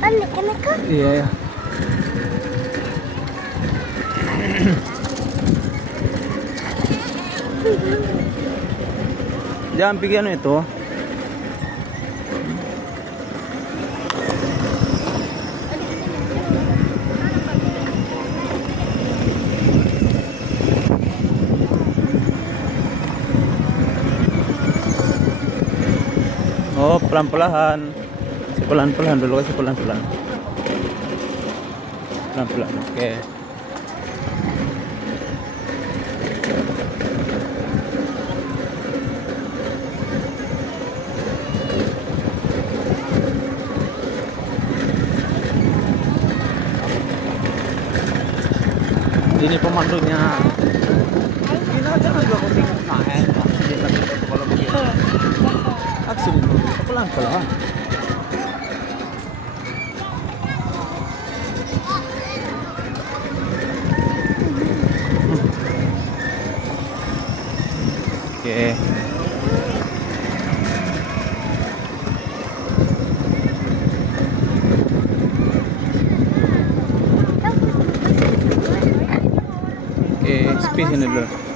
Panik ka na ka? Iya ya. Jangan pikir ano ito. Oh, pelan-pelan. Pelan-pelan dulu, kasih pelan-pelan. Pelan-pelan. Oke. Ini pemandunya. Ini aja juga kuning main. Jadi lagi kalau begini. Aksi dulu. Pelan-pelan. Oke. Oke, space ini dulu.